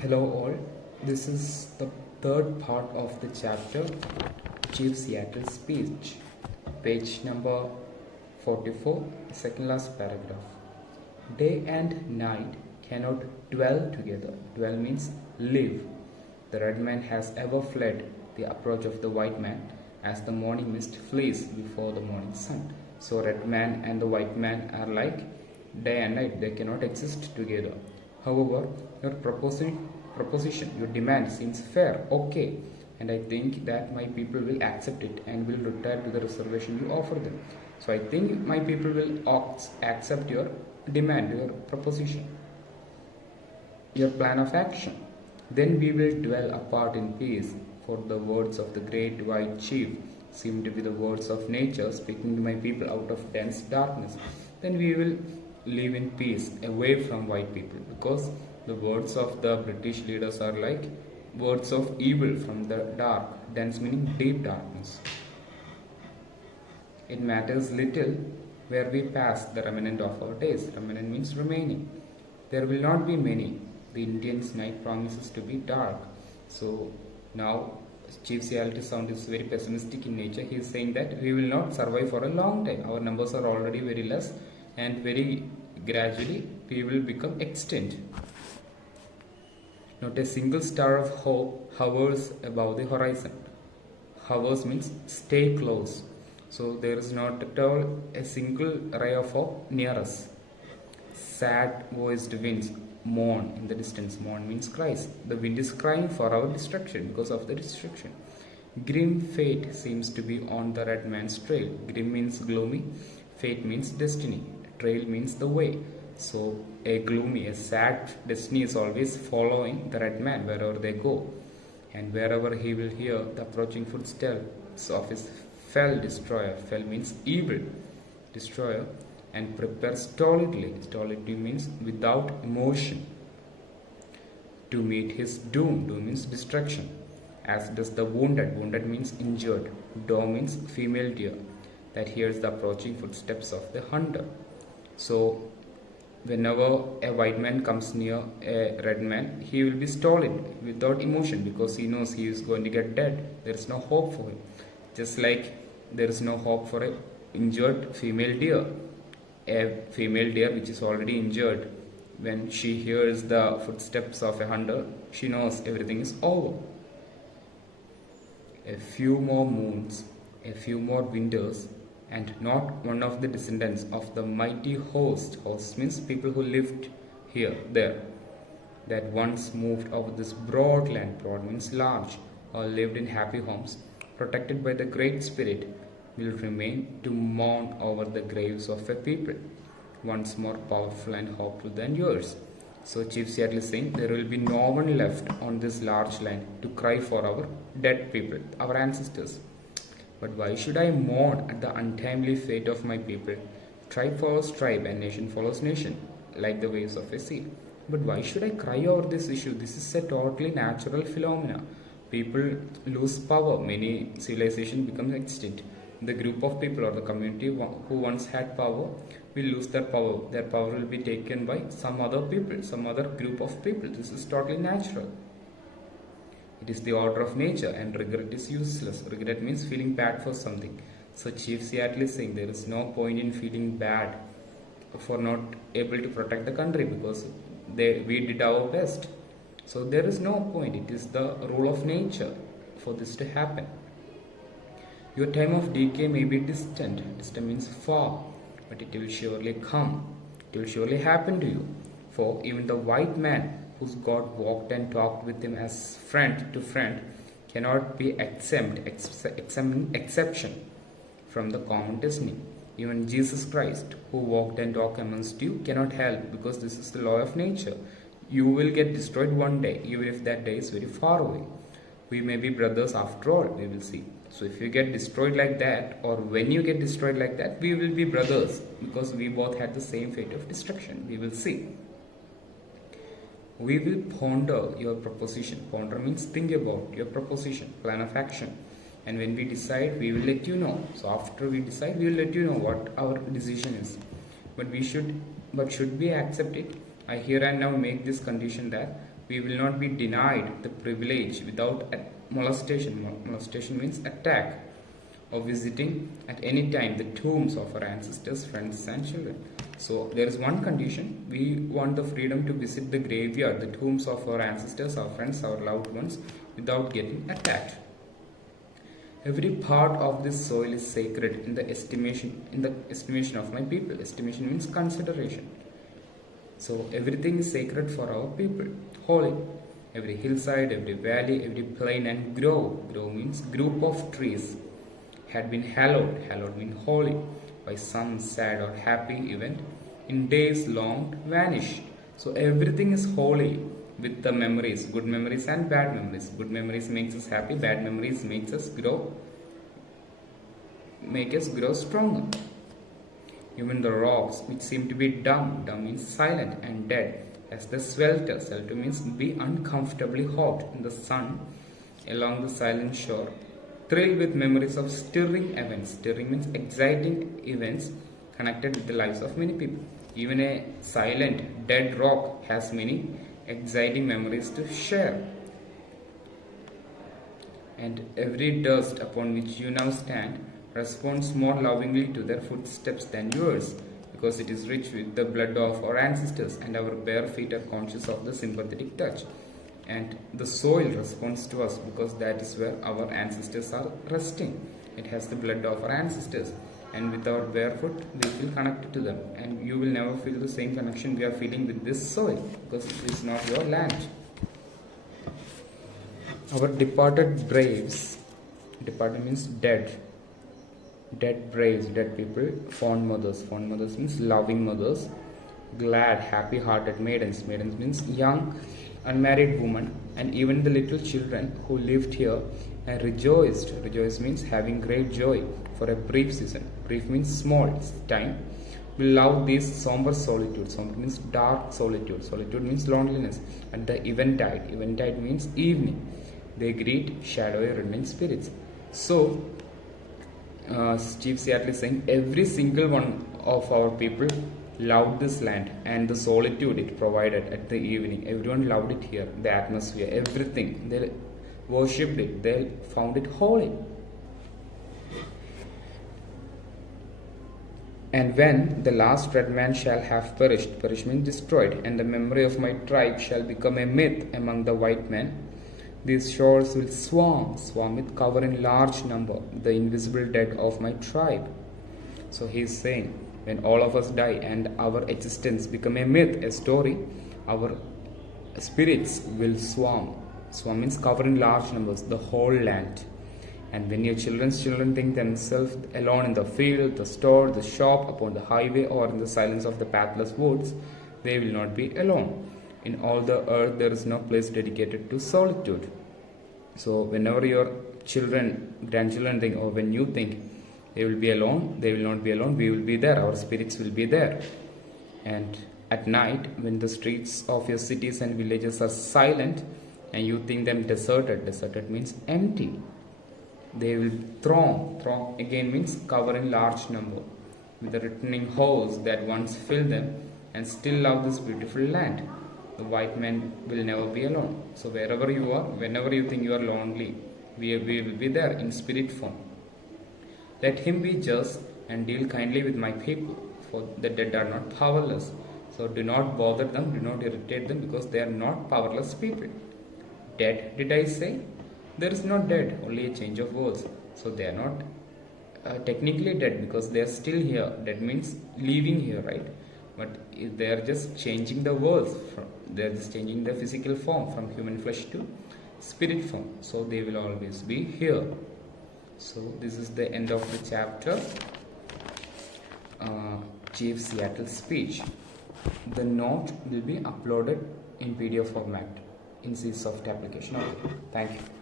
Hello all, this is the third part of the chapter Chief Seattle's speech, page number 44, second last paragraph. Day and night cannot dwell together. Dwell means live. The red man has ever fled the approach of the white man as the morning mist flees before the morning sun. So red man and the white man are like day and night, they cannot exist together. However, your proposition, your demand seems fair, okay, and I think that my people will accept it and will retire to the reservation you offer them. So I think my people will accept your demand, your proposition, your plan of action. Then we will dwell apart in peace, for the words of the great white chief seem to be the words of nature speaking to my people out of dense darkness. Then we will live in peace away from white people, because the words of the British leaders are like words of evil from the dark, dense meaning deep darkness. It matters little where we pass the remnant of our days. Remnant means remaining. There will not be many. The Indian's night promises to be dark. So now Chief Seattle's sound is very pessimistic in nature. He is saying that we will not survive for a long time. Our numbers are already very less, and very gradually we will become extinct. Not a single star of hope hovers above the horizon. Hovers means stay close. So there is not at all a single ray of hope near us. Sad voiced winds mourn in the distance. Mourn means cries. The wind is crying for our destruction, because of the destruction. Grim fate seems to be on the red man's trail. Grim means gloomy. Fate means destiny. Trail means the way. So a gloomy, a sad destiny is always following the red man wherever they go. And wherever he will hear the approaching footsteps of his fell destroyer. Fell means evil destroyer. And prepare stolidly. Stolidly means without emotion, to meet his doom. Doom means destruction. As does the wounded. Wounded means injured. Doe means female deer that hears the approaching footsteps of the hunter. So whenever a white man comes near a red man, he will be stolid, without emotion, because he knows he is going to get dead. There is no hope for him. Just like there is no hope for a injured female deer. A female deer which is already injured, when she hears the footsteps of a hunter, she knows everything is over. A few more moons, a few more winters, and not one of the descendants of the mighty host means people who lived there, that once moved over this broad land. Broad means large, or lived in happy homes, protected by the Great Spirit, will remain to mourn over the graves of a people once more powerful and hopeful than yours. So Chief Seattle is saying there will be no one left on this large land to cry for our dead people, our ancestors. But why should I mourn at the untimely fate of my people? Tribe follows tribe and nation follows nation, like the waves of a sea. But why should I cry over this issue? This is a totally natural phenomena. People lose power. Many civilizations become extinct. The group of people or the community who once had power will lose their power. Their power will be taken by some other people, some other group of people. This is totally natural. It is the order of nature, and regret is useless. Regret means feeling bad for something. So Chief Seattle is saying there is no point in feeling bad for not able to protect the country, because we did our best. So there is no point. It is the rule of nature for this to happen. Your time of decay may be distant. Distant means far, but it will surely come. It will surely happen to you. For even the white man whose God walked and talked with him as friend to friend cannot be exception from the common destiny. Even Jesus Christ, who walked and talked amongst you, cannot help, because this is the law of nature. You will get destroyed one day, even if that day is very far away. We may be brothers after all, we will see. So if you get destroyed like that, or when you get destroyed like that, we will be brothers, because we both had the same fate of destruction. We will see. We will ponder your proposition. Ponder means think about your proposition, plan of action. And when we decide, we will let you know. So after we decide, we will let you know what our decision is. But should we accept it? I here and now make this condition that we will not be denied the privilege without molestation. Molestation means attack, or visiting at any time the tombs of our ancestors, friends, and children. So there is one condition: we want the freedom to visit the graveyard, the tombs of our ancestors, our friends, our loved ones, without getting attacked. Every part of this soil is sacred in the estimation of my people. Estimation means consideration. So everything is sacred for our people, holy. Every hillside, every valley, every plain and grove. Grove means group of trees had been hallowed. Hallowed means holy by some sad or happy event. In days long vanished. So everything is holy with the memories, good memories and bad memories. Good memories makes us happy, bad memories make us grow stronger. Even the rocks which seem to be dumb means silent and dead, as the swelter means be uncomfortably hot in the sun along the silent shore, thrilled with memories of stirring events. Stirring means exciting events connected with the lives of many people. Even a silent, dead rock has many exciting memories to share. And every dust upon which you now stand responds more lovingly to their footsteps than yours, because it is rich with the blood of our ancestors, and our bare feet are conscious of the sympathetic touch. And the soil responds to us because that is where our ancestors are resting. It has the blood of our ancestors, and with our bare foot we feel connected to them, and you will never feel the same connection we are feeling with this soil, because it is not your land. Our departed braves, departed means dead, dead braves, dead people, fond mothers means loving mothers, glad, happy hearted maidens means young unmarried women, and even the little children who lived here and rejoiced. Rejoice means having great joy for a brief season. Brief means small time. We love these somber solitude. Somber means dark solitude. Solitude means loneliness. And the eventide. Eventide means evening. They greet shadowy running spirits. So Chief Seattle is saying every single one of our people loved this land and the solitude it provided at the evening. Everyone loved it here, the atmosphere, everything. They worshipped it, they found it holy. And when the last red man shall have perished, perish means destroyed, and the memory of my tribe shall become a myth among the white men, these shores will swarm with cover in large number, the invisible dead of my tribe. So he is saying, when all of us die and our existence become a myth, a story, our spirits will swarm. Swarm means cover in large numbers, the whole land. And when your children's children think themselves alone in the field, the store, the shop, upon the highway, or in the silence of the pathless woods, they will not be alone. In all the earth there is no place dedicated to solitude. So whenever your children, grandchildren think, or when you think they will be alone, they will not be alone, we will be there, our spirits will be there. And at night, when the streets of your cities and villages are silent and you think them deserted means empty, they will throng again means cover in large number, with the returning hosts that once filled them and still love this beautiful land. The white man will never be alone. So wherever you are, whenever you think you are lonely, we will be there in spirit form. Let him be just and deal kindly with my people, for the dead are not powerless. So do not bother them, do not irritate them, because they are not powerless people. Dead, did I say? There is no dead, only a change of words. So they are not technically dead, because they are still here. Dead means leaving here, right? But they are just changing the words. They are just changing the physical form from human flesh to spirit form. So they will always be here. So this is the end of the chapter, Chief Seattle's speech. The note will be uploaded in PDF format in C soft application. Okay. Thank you.